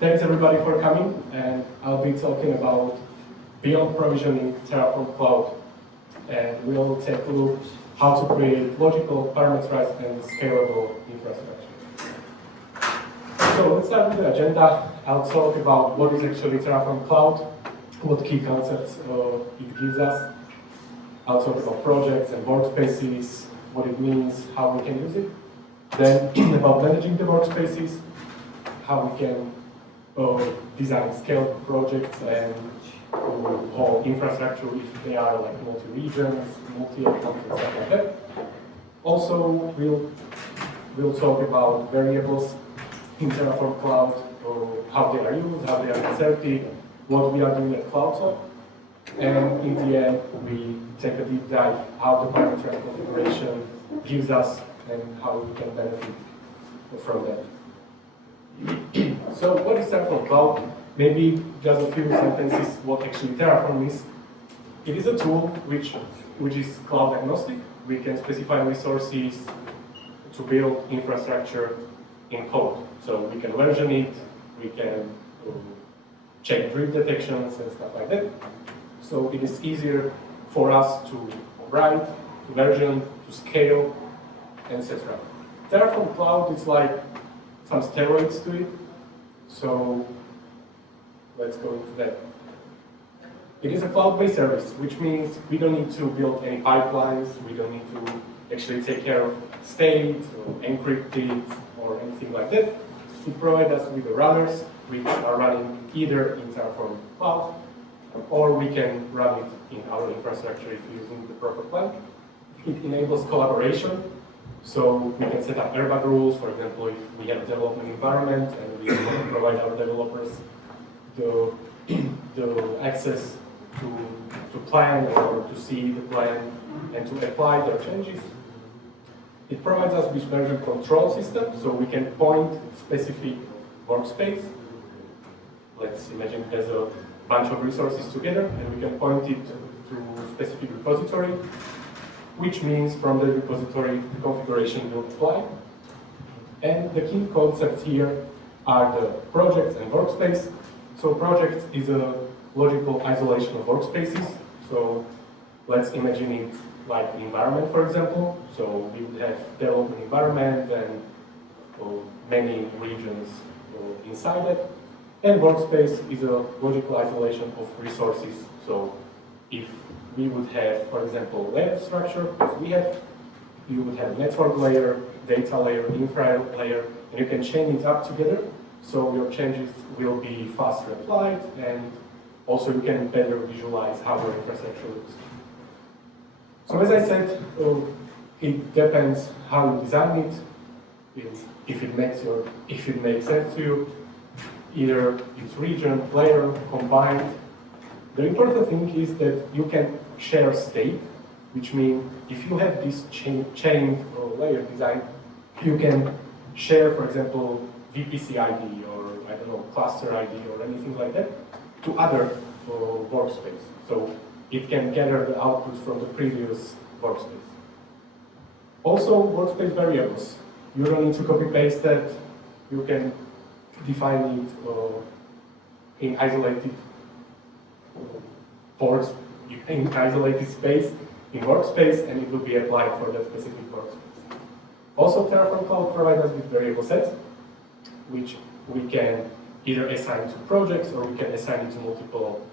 Thanks everybody for coming, and I'll be talking about beyond provisioning Terraform Cloud, and we'll take a look how to create logical, parameterized, and scalable infrastructure. So let's start with the agenda. I'll talk about what is actually Terraform Cloud, what key concepts it gives us. I'll talk about projects and workspaces, what it means, how we can use it. Then about managing the workspaces, how we can design scale projects and whole infrastructure if they are like multi-regions, multi-accounts, and stuff like that. Also, we'll talk about variables in Terraform Cloud, how they are used, how they are inserted, what we are doing at CloudTalk. And in the end, we take a deep dive how the parameter configuration gives us and how we can benefit from that. So what is Terraform Cloud? Maybe just a few sentences what actually Terraform is. It is a tool which is cloud agnostic. We can specify resources to build infrastructure in code. So we can version it, we can check drift detections and stuff like that. So it is easier for us to write, to version, to scale, etc. Terraform Cloud is like some steroids to it. So let's go into that. It is a cloud-based service, which means we don't need to build any pipelines, we don't need to actually take care of state or encrypt it or anything like that. It provides us with the runners, which are running either in Terraform Cloud, or we can run it in our infrastructure if using the proper plan. It enables collaboration, so we can set up airbag rules. For example, if we have a development environment and we want to provide our developers the access to plan or to see the plan and to apply their changes. It provides us with version control system, so we can point specific workspace. Let's imagine there's a bunch of resources together, and we can point it to a specific repository, which means from the repository the configuration will apply. And the key concepts here are the projects and workspace. So project is a logical isolation of workspaces. So let's imagine it like an environment, for example. So we would have development environment and many regions inside it. And workspace is a logical isolation of resources. So if we would have, for example, layer structure, as we have, you would have network layer, data layer, infra layer, and you can chain it up together. So your changes will be faster applied, and also you can better visualize how your infrastructure looks. So as I said, it depends how you design it, if it makes sense to you. Either it's region, layer, combined. The important thing is that you can share state, which means if you have this chain or layer design, you can share, for example, VPC ID or I don't know, cluster ID or anything like that to other workspace. So it can gather the outputs from the previous workspace. Also, workspace variables. You don't need to copy paste that. You can define it in isolated ports, in isolated space, in workspace, and it will be applied for that specific workspace. Also, Terraform Cloud provides us with variable sets, which we can either assign to projects or we can assign it to multiple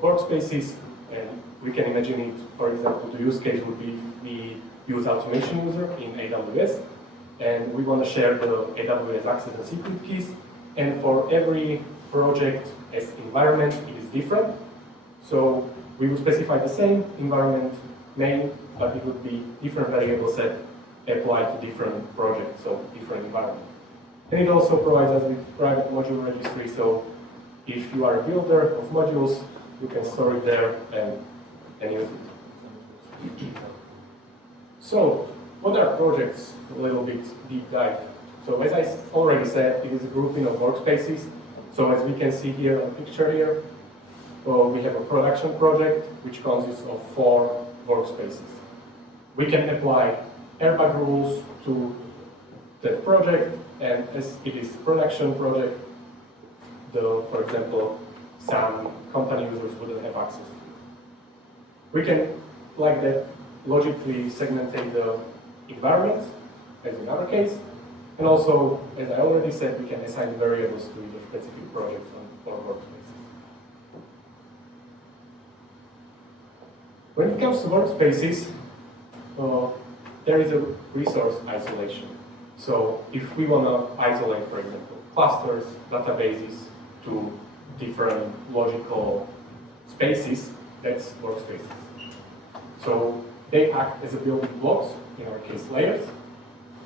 workspaces. And we can imagine it, for example, the use case would be we use automation user in AWS, and we want to share the AWS access and secret keys. And for every project as environment, it is different. So we would specify the same environment name, but it would be different variable set applied to different projects, so different environment. And it also provides us with private module registry, so if you are a builder of modules, you can store it there and use it. So, what are projects? A little bit deep dive. So as I already said, it is a grouping of workspaces. So as we can see here on the picture here, we have a production project which consists of 4 workspaces. We can apply airbag rules to that project, and as it is production project, for example, some company users wouldn't have access to. We can, like that, logically segmentate the environments, as in our case, and also, as I already said, we can assign variables to the specific projects or workspaces. When it comes to workspaces, there is a resource isolation. So if we want to isolate, for example, clusters, databases to different logical spaces, that's workspaces. So they act as a building blocks, in our case layers.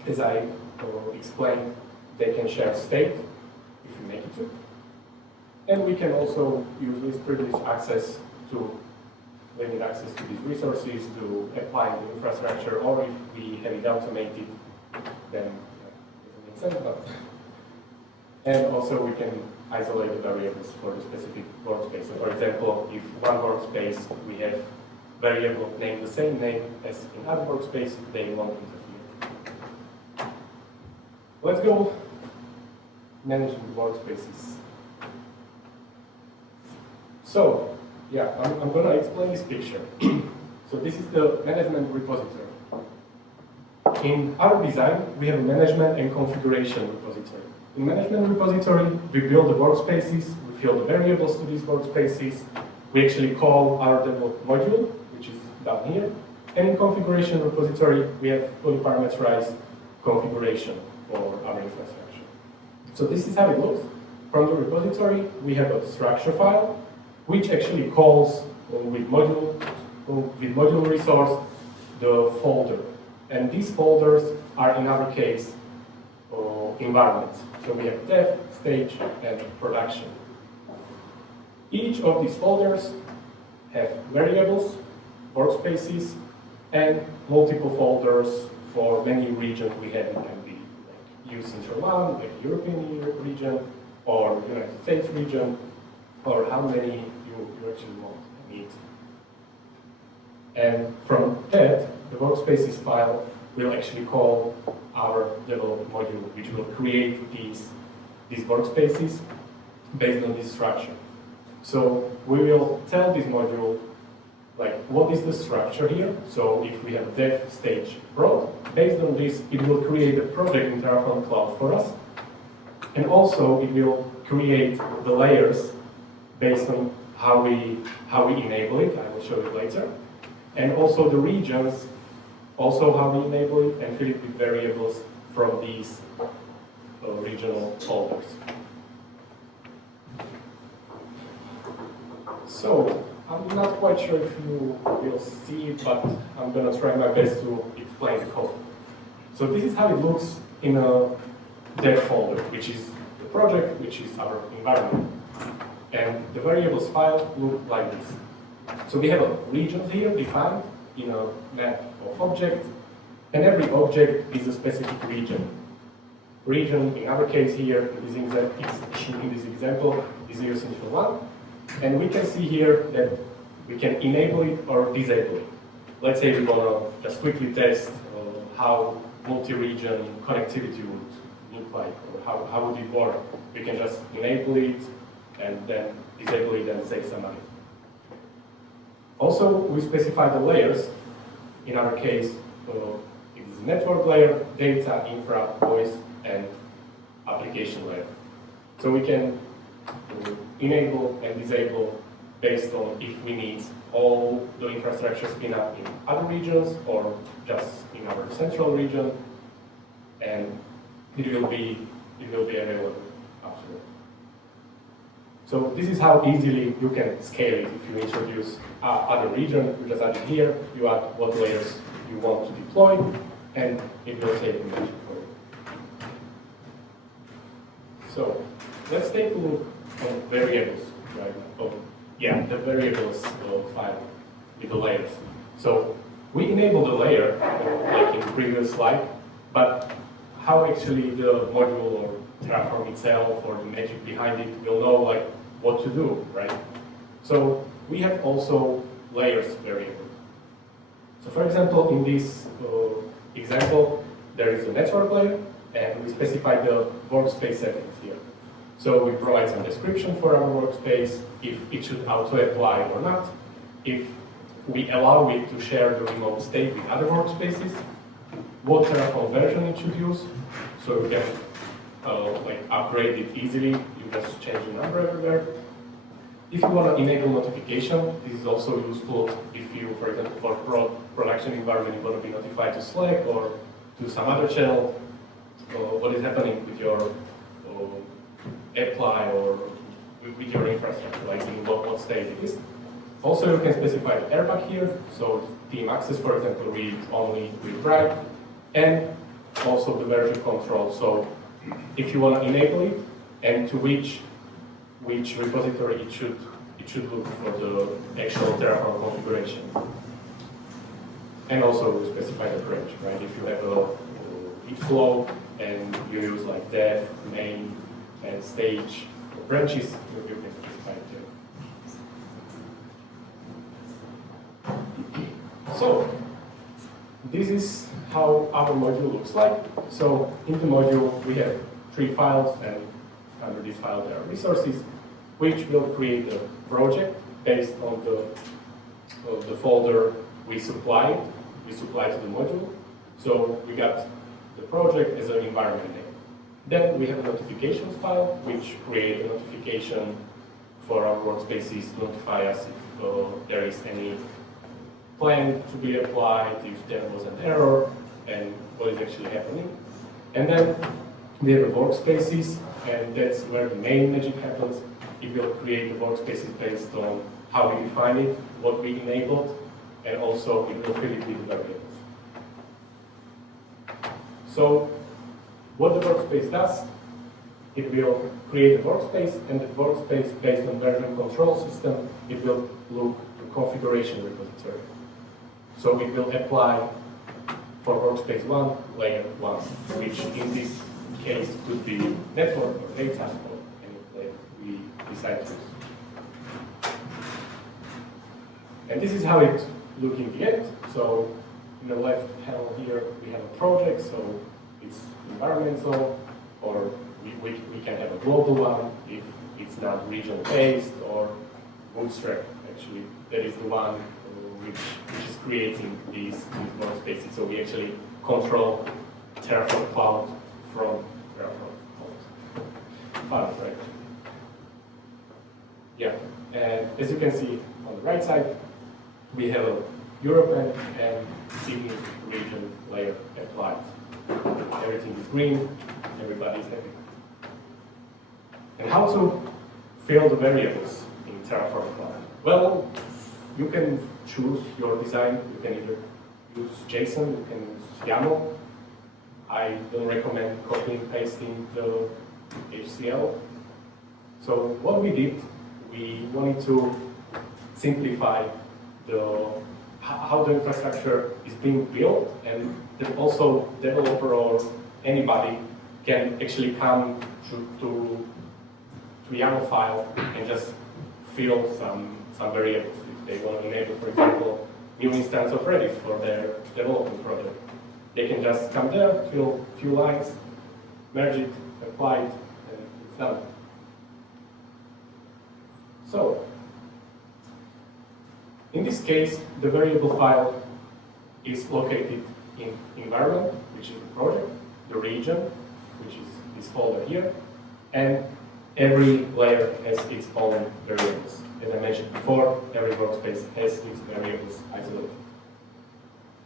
As I explained, they can share state if we make it to. And we can also use this privileged access to limit access to these resources, to apply the infrastructure, or if we have it automated, then it doesn't make sense. But and also we can isolate the variables for the specific workspace. So for example, if one workspace we have variable named the same name as in other workspace, they won't interfere. Let's go managing the workspaces. So, yeah, I'm going to explain this picture. So this is the management repository. In our design, we have a management and configuration repository. In management repository, we build the workspaces, we fill the variables to these workspaces, we actually call our DevOps module, which is down here. And in configuration repository, we have fully parameterized configuration for our infrastructure. So this is how it looks. From the repository, we have a structure file, which actually calls with module resource the folder. And these folders are, in our case, environments. So we have dev, stage, and production. Each of these folders have variables, workspaces, and multiple folders for many regions we have. It can be like EU Central 1, like European region, or United States region, or how many you actually want to need. And from that, the workspaces file will actually call our DevOps module, which will create these workspaces based on this structure. So we will tell this module, like, what is the structure here? So if we have dev, stage, prod, based on this, it will create a project in Terraform Cloud for us. And also, it will create the layers based on how we enable it. I will show you later. And also the regions, also how we enable it, and fill it with variables from these regional folders. So, I'm not quite sure if you will see it, but I'm going to try my best to explain the code. So this is how it looks in a dev folder, which is the project, which is our environment. And the variables file look like this. So we have a regions here defined in a map of objects, and every object is a specific region. Region, in our case here, in this example, is EU Central 1. And we can see here that we can enable it or disable it. Let's say we want to just quickly test how multi-region connectivity would look like, or how would it work. We can just enable it and then disable it and save some money. Also, we specify the layers. In our case, it is network layer, data, infra, voice, and application layer. So we can enable and disable based on if we need all the infrastructure spin up in other regions or just in our central region, and it will be available after. So this is how easily you can scale it. If you introduce other region, you just add it here, you add what layers you want to deploy, and it will take the magic for you. So let's take a look on variables right now. The variables file with the layers. So we enable the layer, like in the previous slide, but how actually the module or Terraform itself or the magic behind it will know like what to do, right? So we have also layers variable. So for example, in this example, there is a network layer, and we specify the workspace settings here. So we provide some description for our workspace, if it should auto-apply or not, if we allow it to share the remote state with other workspaces, what Terraform version it should use, so you can like upgrade it easily, you just change the number everywhere. If you want to enable notification, this is also useful if you, for example, for production environment, you want to be notified to Slack or to some other channel, what is happening with your apply or with your infrastructure, like in what state it is. Also, you can specify the airbag here, so team access, for example, reads only with write, and also the version control. So if you want to enable it and to which repository it should look for the actual Terraform configuration. And also specify the branch, right? If you have a git flow and you use like dev, main, and stage branches, you can specify it too. So this is how our module looks like. So in the module we have 3 files, and under this file there are resources, which will create a project based on the folder we supply to the module. So we got the project as an environment name. Then we have a notifications file, which create a notification for our workspaces to notify us if there is any plan to be applied, if there was an error, and what is actually happening. And then we have the workspaces, and that's where the main magic happens. It will create the workspaces based on how we define it, what we enabled, and also it will fill it with variables. So what the workspace does, it will create a workspace, and the workspace based on version control system, it will look to configuration repository. So it will apply for workspace 1, layer 1, which in this case could be network or data or any layer we decide to use. And this is how it looks in the end. So in the left panel here we have a project, so it's environmental, or we can have a global one if it's not region based, or bootstrap actually. That is the one which is creating these workspaces. So we actually control Terraform Cloud from Terraform Cloud. Fun, right? Yeah, and as you can see on the right side, we have a European and Sydney region layer applied. Everything is green, everybody is happy. And how to fill the variables in Terraform Cloud? Well, you can choose your design. You can either use JSON, you can use YAML. I don't recommend copying and pasting the HCL. So what we did, we wanted to simplify how the infrastructure is being built, and then also developer or anybody can actually come to YAML file and just fill some variables. If they want to enable, for example, new instance of Redis for their development project, they can just come there, fill a few lines, merge it, apply it, and it's done. So, in this case, the variable file is located in environment, which is the project, the region, which is this folder here, and every layer has its own variables. As I mentioned before, every workspace has its variables isolated.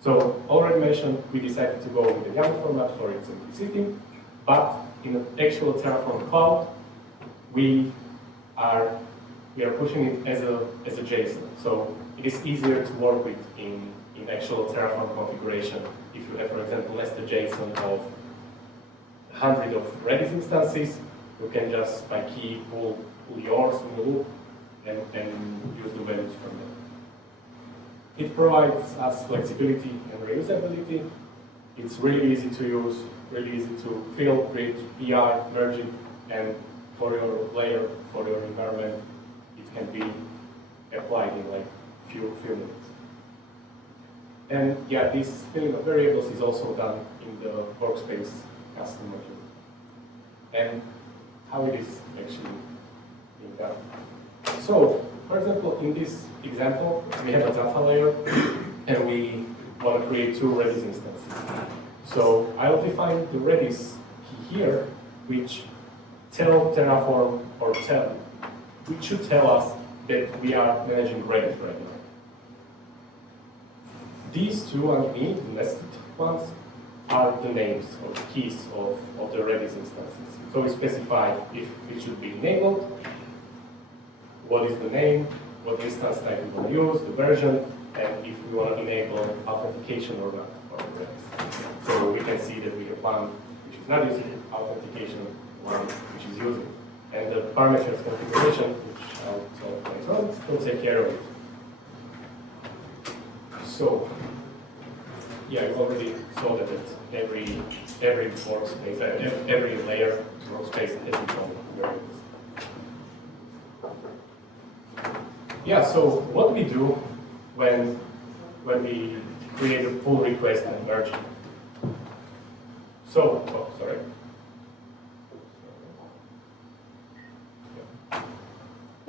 So, already mentioned, we decided to go with the YAML format for its simplicity, but in the actual Terraform Cloud, we are pushing it as a JSON. So it is easier to work with in actual Terraform configuration. If you have, for example, nested JSON of 100 of Redis instances, you can just by key pull yours in the loop and use the values from there. It provides us flexibility and reusability. It's really easy to use, really easy to fill, create PI, merge it, and for your layer, for your environment, it can be applied in like few minutes. And yeah, this filling of variables is also done in the workspace custom module. And how it is actually being done. So, for example, in this example, we have a data layer, and we want to create two Redis instances. So I will define the Redis key here, which tell Terraform which should tell us that we are managing Redis right now. These two underneath, the nested ones, are the names or the keys of the Redis instances. So we specify if it should be enabled, what is the name, what instance type we want to use, the version, and if we want to enable authentication or not for Redis. So we can see that we have one which is not using authentication, one which is using. And the parameters configuration, which I'll talk later on, will take care of it. So, yeah, you already saw that every workspace, every layer workspace has its own variables. Yeah, so what do we do when we create a pull request and merge it? So, sorry.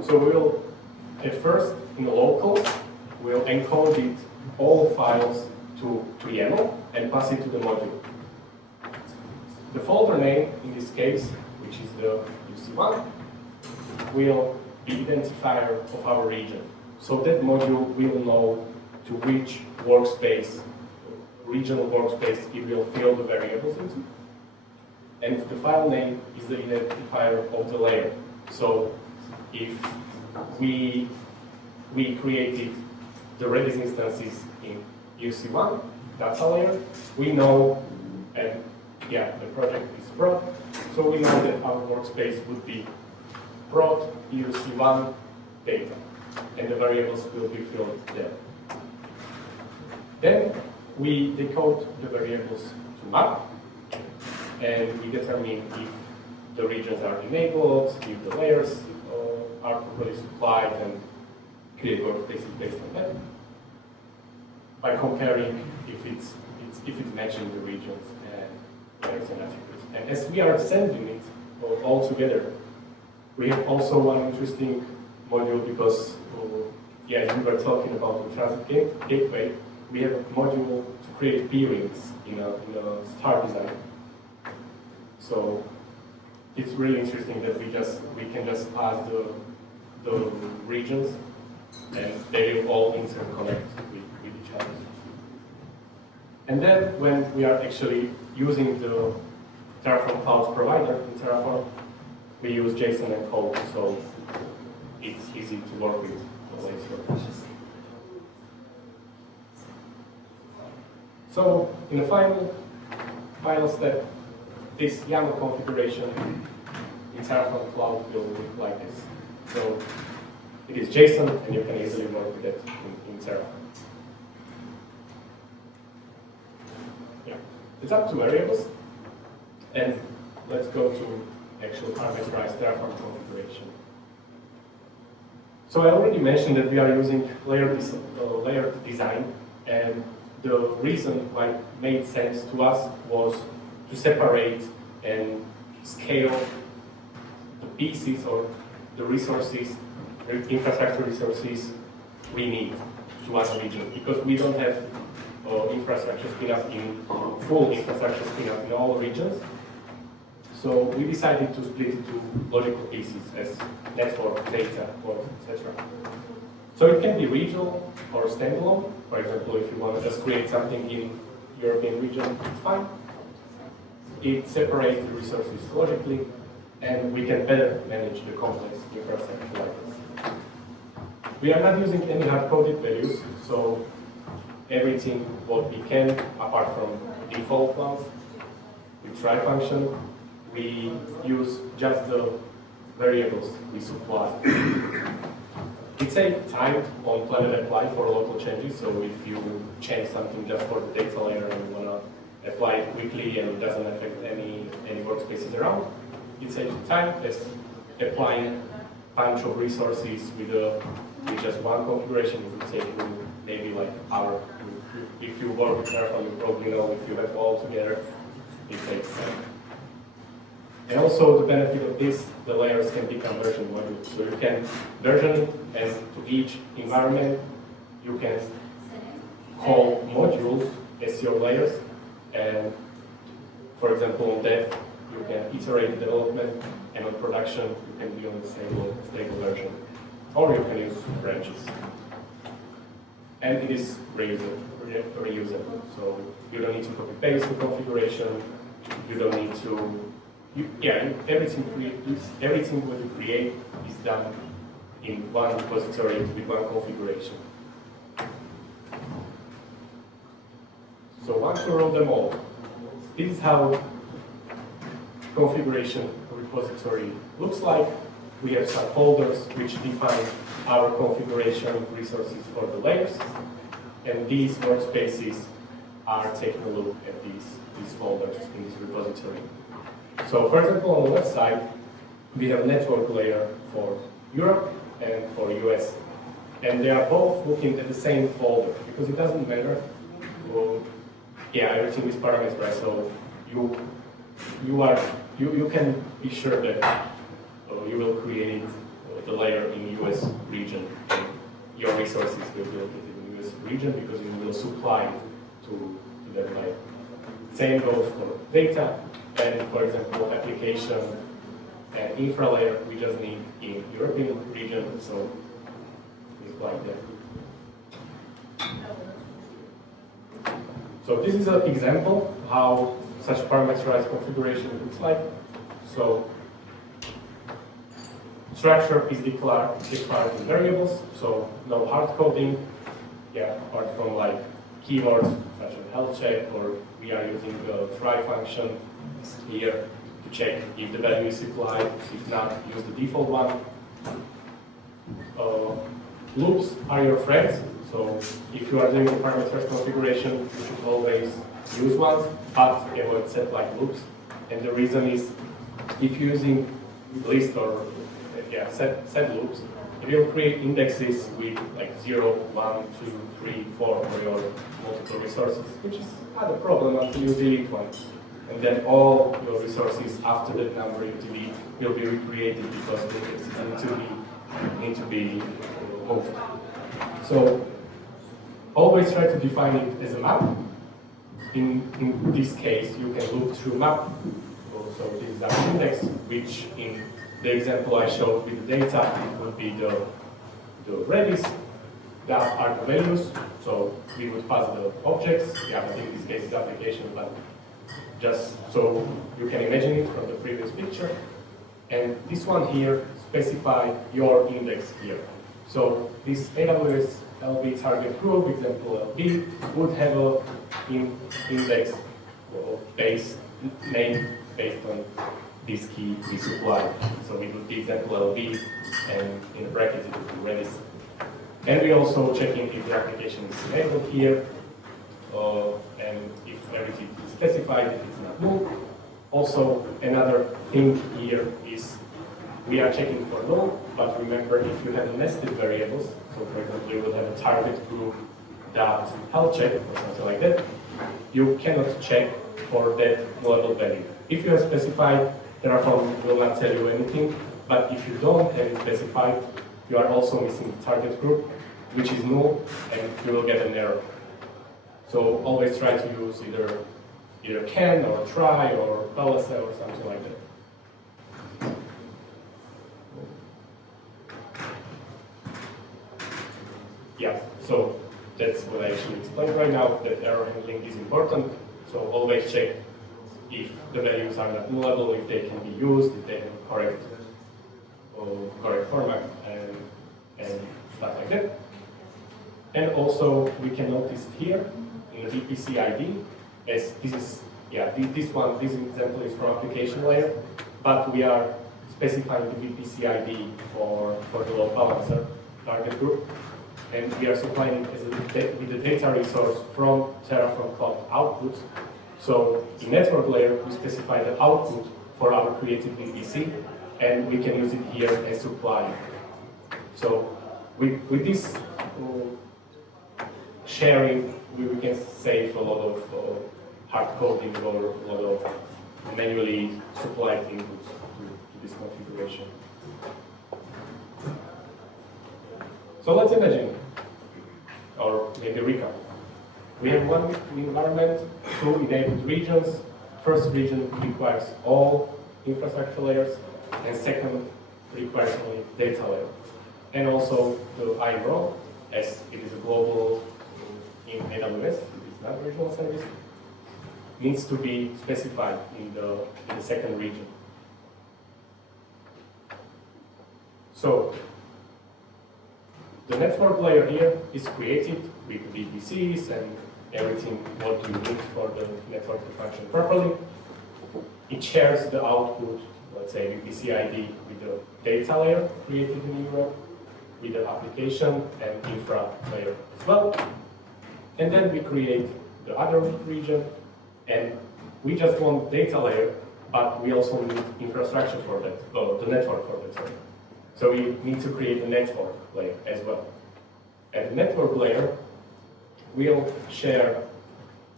So we'll, at first, in the locals, we'll encode it, all files to YAML and pass it to the module. The folder name, in this case, which is the UC1, will be identifier of our region. So that module will know to which workspace, regional workspace, it will fill the variables into. And the file name is the identifier of the layer. So if we created the Redis instances in UC1 data layer, we know, and yeah, the project is prod, so we know that our workspace would be prod UC1 data, and the variables will be filled there. Then we decode the variables to map, and we determine if the regions are enabled, if the layers are properly supplied, and create workspaces based on that, by comparing if it's matching the regions and layers and attributes. And as we are sending it all together, we have also one interesting module because, yeah, as we were talking about the transit gateway, we have a module to create peerings in a star design. So it's really interesting that we can just pass the regions and they will all interconnect with each other. And then when we are actually using the Terraform Cloud provider in Terraform, we use JSON and code, so it's easy to work with later. So in the final step, this YAML configuration in Terraform Cloud will look like this. So it is JSON, and you can easily work with it in Terraform. Yeah, it's up to variables, and let's go to actual parameterized Terraform configuration. So I already mentioned that we are using layered design, and the reason why it made sense to us was to separate and scale the pieces or the resources, the infrastructure resources we need to one region, because we don't have infrastructure spin-up full infrastructure spin-up in all regions. So we decided to split it into logical pieces as network, data, ports, etc. So it can be regional or standalone. For example, if you want to just create something in European region, it's fine. It separates the resources logically, and we can better manage the complex infrastructure like this. We are not using any hard-coded values, so everything what we can, apart from default ones, with try function, we use just the variables we supply. It saves time on plan and apply for local changes, so if you change something just for the data layer and you want to apply it quickly and it doesn't affect any workspaces around, it saves time as applying a bunch of resources with just one configuration. It would take you maybe like an hour. If you work with Terraform, you probably know if you have all together, it takes time. And also the benefit of this, the layers can become version modules. So you can version it, and to each environment, you can call modules as your layers. And for example, on dev, you can iterate development, and on production, you can be on the stable version. Or you can use branches. And it is reusable. So you don't need to copy paste the configuration. You don't need to. Everything what you create is done in one repository with one configuration. So once you roll them all, this is how configuration repository looks like. We have some folders which define our configuration resources for the layers, and these workspaces are taking a look at these folders in this repository. So for example, on the left side, we have a network layer for Europe and for US. And they are both looking at the same folder, because it doesn't matter. Well, everything is parameterized, so you can be sure that you will create the layer in US region, and your resources will be located in US region because you will supply to that layer. Same goes for data, and for example, application and infra layer, we just need in European region, so it's like that. So this is an example how such parameterized configuration looks like. So structure is declared in variables, so no hard coding, apart from like keywords such as health check, or we are using the try function here to check if the value is supplied. If not, use the default one. Loops are your friends, so if you are doing a parameterized configuration, you should always use ones, but avoid set like loops. And the reason is, if you're using list or set loops, it will create indexes with like 0, 1, 2, 3, 4 for your multiple resources, which is not a problem until you delete one. And then all your resources after that number you delete will be recreated because the indexes need to be moved. So always try to define it as a map. In this case, you can look through map. So this is our index, which in the example I showed with the data, it would be the Redis that are the values. So we would pass the objects. But in this case, the application, but just so you can imagine it from the previous picture. And this one here specify your index here. So this AWS LB target group, example LB, would have a index base name based on this key we supply. So it would be example LB, and in brackets it would be Redis. And we also checking if the application is enabled here, and if everything is specified, if it's not null. Also, another thing here is we are checking for null, but remember if you have nested variables, so for example, you will have a target group that health check or something like that, you cannot check for that nullable value. If you have specified, Terraform will not tell you anything, but if you don't have it specified, you are also missing the target group, which is null, and you will get an error. So always try to use either can or try or LSL or something like that. So that's what I actually explained right now, that error handling is important. So always check if the values are not nullable, if they can be used, if they have correct format, and stuff like that. And also we can notice here in the VPC ID, as this is this example is for application layer, but we are specifying the VPC ID for the load balancer target group, and we are supplying it with the data resource from Terraform Cloud output. So in network layer, we specify the output for our created VPC, and we can use it here as supply. So with this sharing, we can save a lot of hard coding or a lot of manually supplied inputs to this configuration. So let's imagine, or maybe recap. We have one environment, two enabled regions. First region requires all infrastructure layers, and second requires only data layer. And also the IAM role, as it is a global in AWS, it is not a regional service, needs to be specified in the second region. So the network layer here is created with VPCs and everything what you need for the network to function properly. It shares the output, let's say VPC ID, with the data layer created in Europe, with the application and infra layer as well. And then we create the other region, and we just want data layer, but we also need infrastructure for that, the network for that. Sorry. So we need to create a network layer as well. And the network layer will share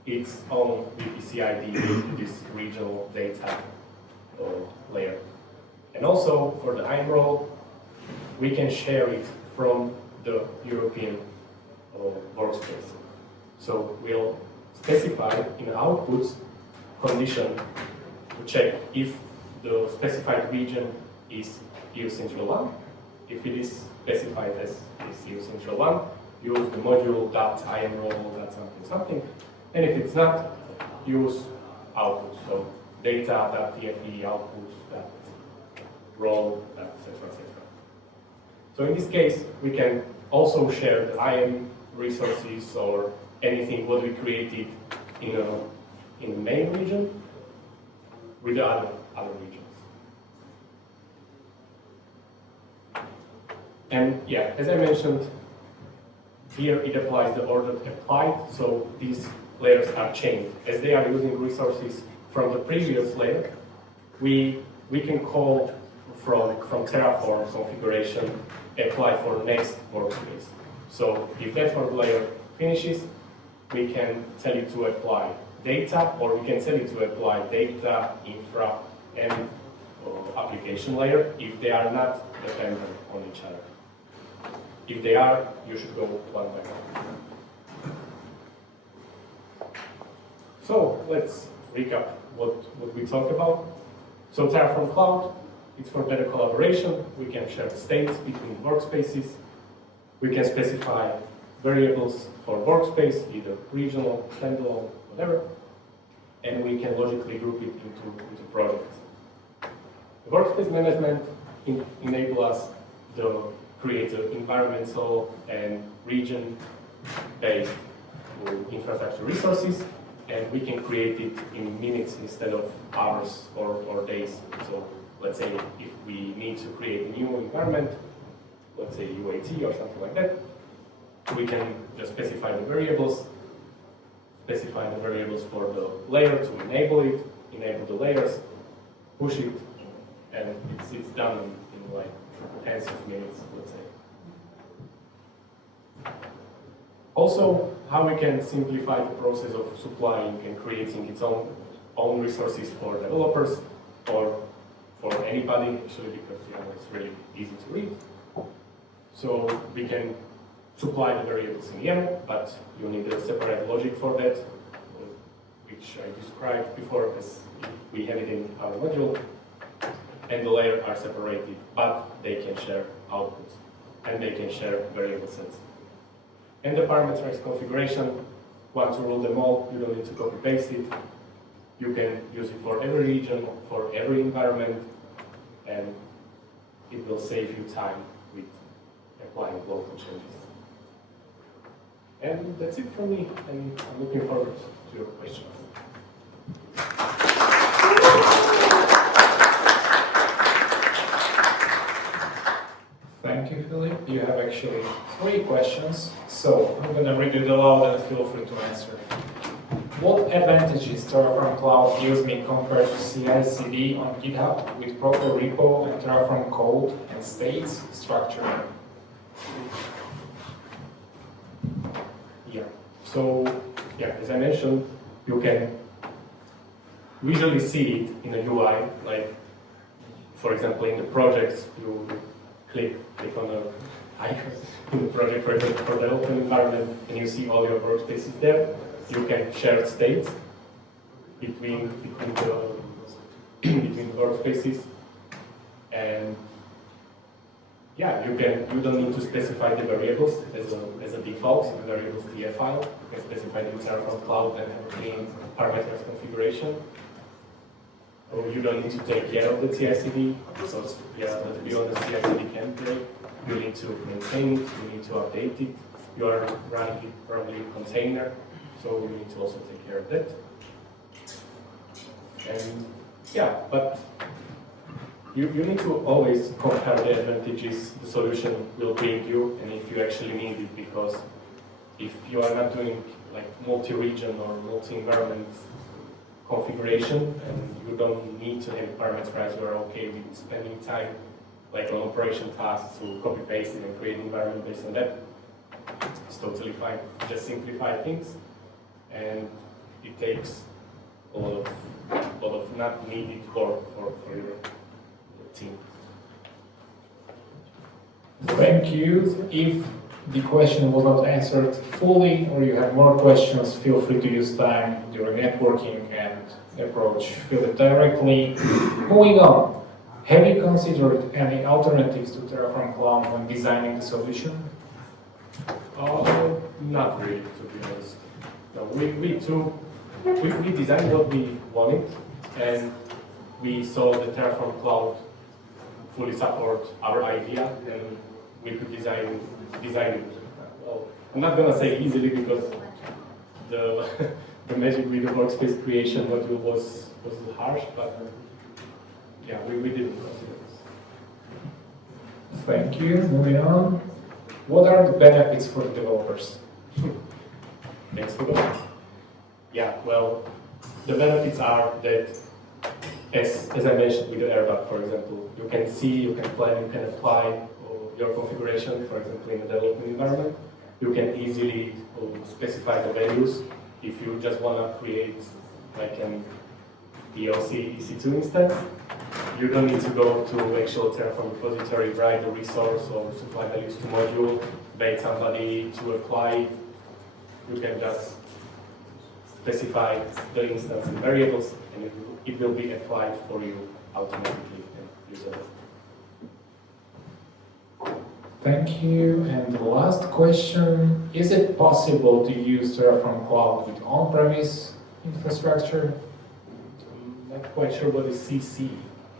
its own VPC ID with this regional data layer. And also for the IAM role, we can share it from the European workspace. So we'll specify in outputs condition to check if the specified region is EU Central 1. If it is specified as EU Central 1, use the module .im role something. And if it's not, use outputs. So data.tfe outputs role, etc. So in this case, we can also share the IAM resources or anything what we created in the main region with the other regions. And yeah, as I mentioned, here it applies the order applied, so these layers are chained. As they are using resources from the previous layer, we can call from Terraform configuration apply for next workspace. So if network layer finishes, we can tell it to apply data, or we can tell it to apply data, infra, and application layer if they are not dependent on each other. If they are, you should go one by one. So let's recap what we talked about. So Terraform Cloud, it's for better collaboration. We can share states between workspaces. We can specify variables for workspace, either regional, standalone, whatever. And we can logically group it into projects. The workspace management enables us to create environmental and region-based infrastructure resources, and we can create it in minutes instead of hours or days. So let's say if we need to create a new environment, let's say UAT or something like that, we can just specify the variables for the layer to enable the layers, push it, and it's done in like tens of minutes, let's say. Also, how we can simplify the process of supplying and creating its own resources for developers or for anybody, actually, because it's really easy to read. So we can supply the variables in YAML, but you need a separate logic for that, which I described before, as we have it in our module, and the layers are separated, but they can share outputs, and they can share variable sets. And the parameterized configuration, once you rule them all, you don't need to copy-paste it. You can use it for every region, for every environment, and it will save you time with applying local changes. And that's it from me, and I'm looking forward to your questions. Thank you, Filip. You have actually 3 questions, so I'm going to read it aloud and feel free to answer. What advantages Terraform Cloud gives me compared to CI/CD on GitHub with proper repo and Terraform code and states structure? Yeah. So, yeah, as I mentioned, you visually see it in a UI, like, for example, in the projects, you click on the icon in the project, for example, for the open environment, and you see all your workspaces there. You can share states between the workspaces, and yeah, you don't need to specify the variables as a default in the variables DF file. You can specify the Terraform Cloud and have a clean parameters configuration. Or you don't need to take care of the CI/CD, because yeah, to be honest, CI/CD can break. You need to maintain it, you need to update it. You are running it probably in container, so you need to also take care of that. And yeah, but you need to always compare the advantages the solution will bring you and if you actually need it, because if you are not doing like multi-region or multi-environment configuration and you don't need to have it parameterized, you are okay with spending time like on operation tasks to copy paste it and create an environment based on that, it's totally fine. Just simplify things, and it takes a lot of not needed work for your team. Thank you. If the question was not answered fully or you have more questions, feel free to use time during networking and approach Filip directly. Moving on, have you considered any alternatives to Terraform Cloud when designing the solution? Not really, to be honest. No, we designed what we wanted, and we saw the Terraform Cloud fully support our idea, and we could design it. Well, I'm not gonna say easily, because the the magic with the workspace creation module was harsh, but yeah, we didn't consider this. Thank you. Moving on. What are the benefits for the developers? Thanks for that. Yeah, well, the benefits are that, as I mentioned with the airdrop, for example, you can see, you can plan, you can apply your configuration, for example, in the development environment. You can easily specify the values. If you just want to create like an DLC EC2 instance, you don't need to go to actual Terraform repository, write the resource or supply values to module, bait somebody to apply. You can just specify the instance in variables, and it will be applied for you automatically and usable. Thank you. And the last question, is it possible to use Terraform Cloud with on-premise infrastructure? I'm not quite sure what is CC.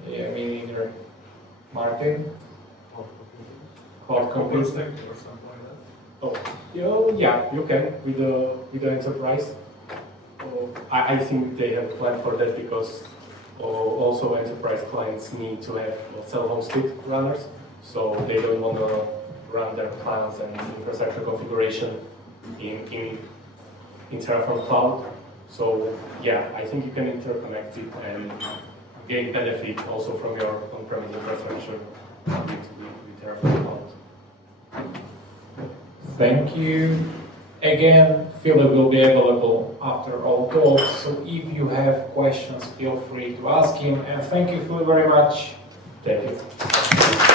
Yeah, me neither. Martin? Cloud computing or something like that. Oh, yeah, you can with the enterprise. I think they have a plan for that, because also enterprise clients need to have self-hosted runners, so they don't want to run their plans and infrastructure configuration in Terraform Cloud. So yeah, I think you can interconnect it and gain benefit also from your on-premise infrastructure with Terraform Cloud. Thank you. Again, Filip will be available after all talks, so if you have questions, feel free to ask him. And thank you, Filip, very much. Thank you.